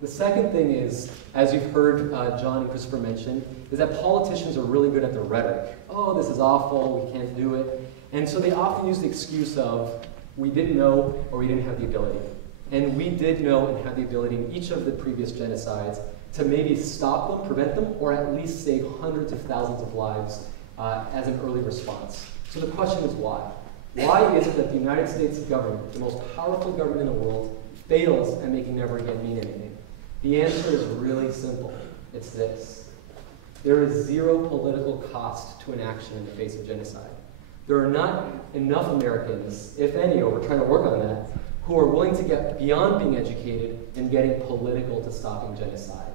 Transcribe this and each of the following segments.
The second thing is, as you've heard John and Christopher mention, is that politicians are really good at the rhetoric. Oh, this is awful, we can't do it. And so they often use the excuse of, we didn't know or we didn't have the ability. And we did know and have the ability in each of the previous genocides to maybe stop them, prevent them, or at least save hundreds of thousands of lives as an early response. So the question is why? Why is it that the United States government, the most powerful government in the world, fails at making never again mean anything? The answer is really simple. It's this. There is zero political cost to an action in the face of genocide. There are not enough Americans, if any, or we're trying to work on that, who are willing to get beyond being educated and getting political to stopping genocide.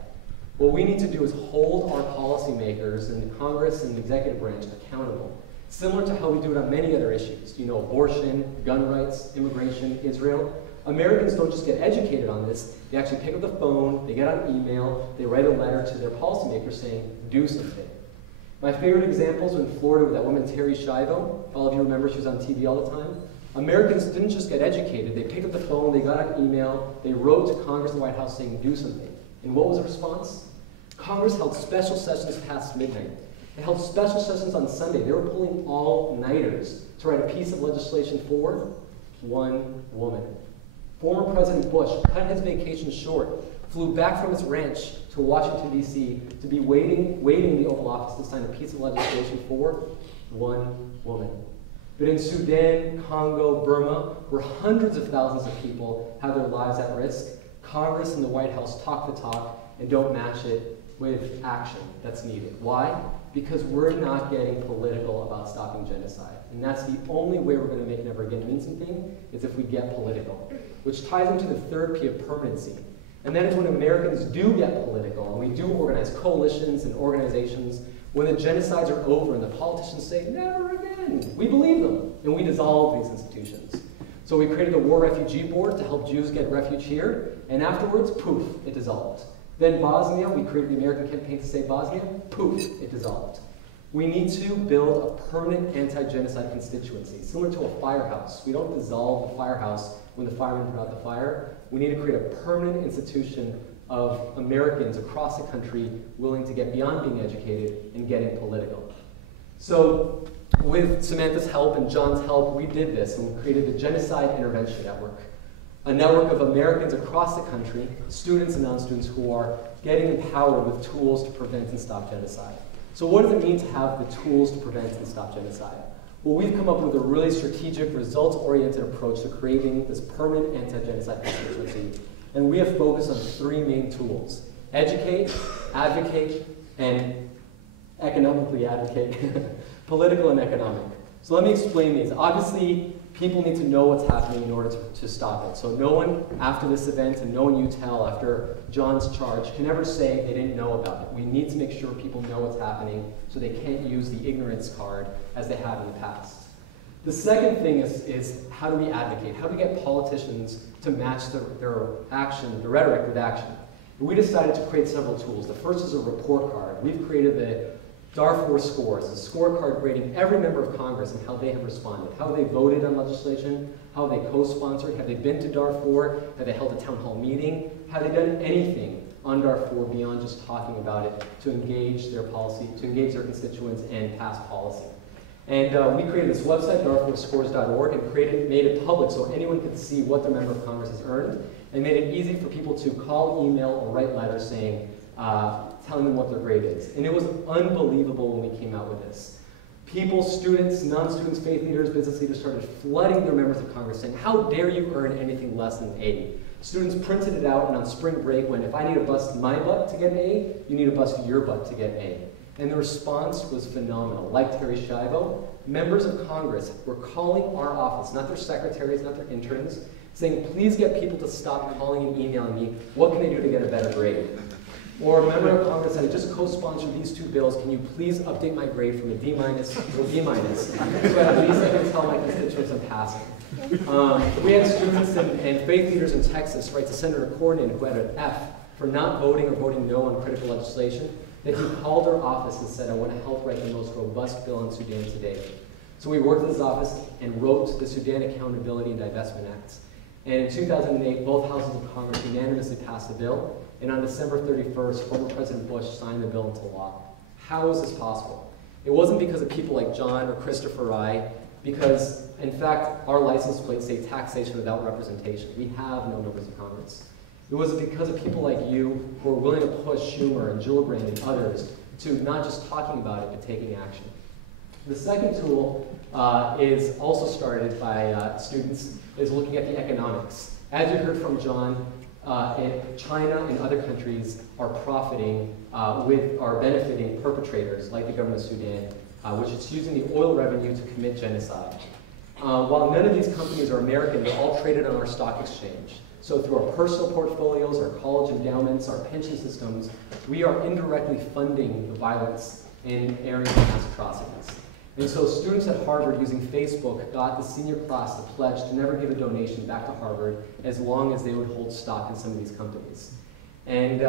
What we need to do is hold our policymakers in the Congress and the executive branch accountable, similar to how we do it on many other issues. You know, abortion, gun rights, immigration, Israel. Americans don't just get educated on this, they actually pick up the phone, they get on email, they write a letter to their policymakers saying, do something. My favorite example is in Florida with that woman Terry Schiavo. All of you remember she was on TV all the time. Americans didn't just get educated, they picked up the phone, they got on email, they wrote to Congress and the White House saying, do something. And what was the response? Congress held special sessions past midnight. They held special sessions on Sunday. They were pulling all-nighters to write a piece of legislation for one woman. Former President Bush cut his vacation short, flew back from his ranch to Washington, D.C. to be waiting in the Oval Office to sign a piece of legislation for one woman. But in Sudan, Congo, Burma, where hundreds of thousands of people have their lives at risk, Congress and the White House talk the talk and don't match it with action that's needed. Why? Because we're not getting political about stopping genocide. And that's the only way we're going to make never again mean something, is if we get political. Which ties into the third P of permanency. And that is when Americans do get political, and we do organize coalitions and organizations, when the genocides are over and the politicians say, never again, we believe them, and we dissolve these institutions. So we created the War Refugee Board to help Jews get refuge here, and afterwards, poof, it dissolved. Then Bosnia, we created the American Campaign to Save Bosnia, poof, it dissolved. We need to build a permanent anti-genocide constituency, similar to a firehouse. We don't dissolve the firehouse when the firemen put out the fire. We need to create a permanent institution of Americans across the country willing to get beyond being educated and getting political. So with Samantha's help and John's help, we did this, and we created the Genocide Intervention Network, a network of Americans across the country, students and non-students, who are getting empowered with tools to prevent and stop genocide. So what does it mean to have the tools to prevent and stop genocide? Well, we've come up with a really strategic, results-oriented approach to creating this permanent anti-genocide constituency. And we have focused on three main tools: educate, advocate, and economically advocate. Political and economic. So let me explain these. Obviously, people need to know what's happening in order to stop it. So no one after this event, and no one you tell after John's charge, can ever say they didn't know about it. We need to make sure people know what's happening so they can't use the ignorance card as they have in the past. The second thing is how do we advocate? How do we get politicians to match their action, the rhetoric with action? And we decided to create several tools. The first is a report card. We've created the Darfur Scores, a scorecard grading every member of Congress and how they have responded, how they voted on legislation, how they co-sponsored, have they been to Darfur, have they held a town hall meeting, have they done anything on Darfur beyond just talking about it to engage their policy, to engage their constituents and pass policy. And we created this website, darfurscores.org, and made it public so anyone could see what their member of Congress has earned, and made it easy for people to call, email, or write letters saying, telling them what their grade is. And it was unbelievable when we came out with this. People, students, non-students, faith leaders, business leaders started flooding their members of Congress saying, how dare you earn anything less than A? Students printed it out, and on spring break, when if I need to bust my butt to get an A, you need to bust your butt to get an A. And the response was phenomenal. Like Terry Schiavo, members of Congress were calling our office, not their secretaries, not their interns, saying, please get people to stop calling and emailing me. What can they do to get a better grade? Or a member of Congress said, I just co-sponsored these two bills. Can you please update my grade from a D- to a B-, so at least I can tell my constituents I'm passing. We had students and faith leaders in Texas write to Senator Cornyn, who had an F for not voting or voting no on critical legislation, that he called our office and said, I want to help write the most robust bill on Sudan today. So we worked with his office and wrote the Sudan Accountability and Divestment Act. And in 2008, both houses of Congress unanimously passed a bill, and on December 31st, former President Bush signed the bill into law. How is this possible? It wasn't because of people like John or Christopher Rye, because, in fact, our license plates say taxation without representation. We have no members of Congress. It was because of people like you who are willing to push Schumer and Gillibrand and others to not just talking about it, but taking action. The second tool is also started by students, is looking at the economics. As you heard from John, China and other countries are profiting are benefiting perpetrators like the government of Sudan, which is using the oil revenue to commit genocide. While none of these companies are American, they're all traded on our stock exchange. So through our personal portfolios, our college endowments, our pension systems, we are indirectly funding the violence in areas of mass atrocities. And so students at Harvard using Facebook got the senior class to pledge to never give a donation back to Harvard as long as they would hold stock in some of these companies. And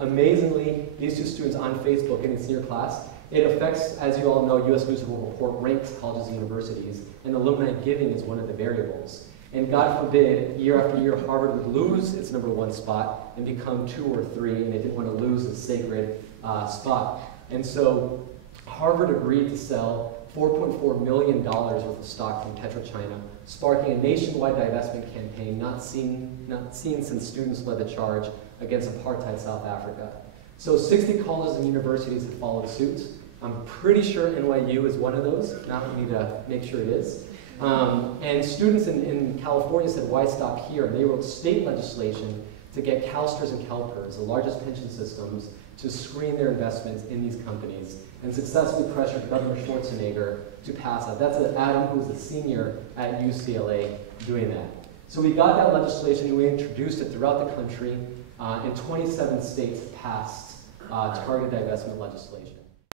amazingly, these two students on Facebook in the senior class, it affects, as you all know, U.S. News and World Report ranks colleges and universities, and alumni giving is one of the variables. And God forbid, year after year, Harvard would lose its #1 spot and become 2 or 3, and they didn't want to lose this sacred spot. And so Harvard agreed to sell $4.4 million worth of stock from PetroChina, sparking a nationwide divestment campaign not seen since students led the charge against apartheid South Africa. So 60 colleges and universities have followed suit. I'm pretty sure NYU is one of those. Now we need to make sure it is. And students in California said, why stop here? And they wrote state legislation to get CalSTRS and CalPERS, the largest pension systems, to screen their investments in these companies and successfully pressured Governor Schwarzenegger to pass that. That's Adam, who was a senior at UCLA, doing that. So we got that legislation and we introduced it throughout the country, and 27 states passed targeted divestment legislation.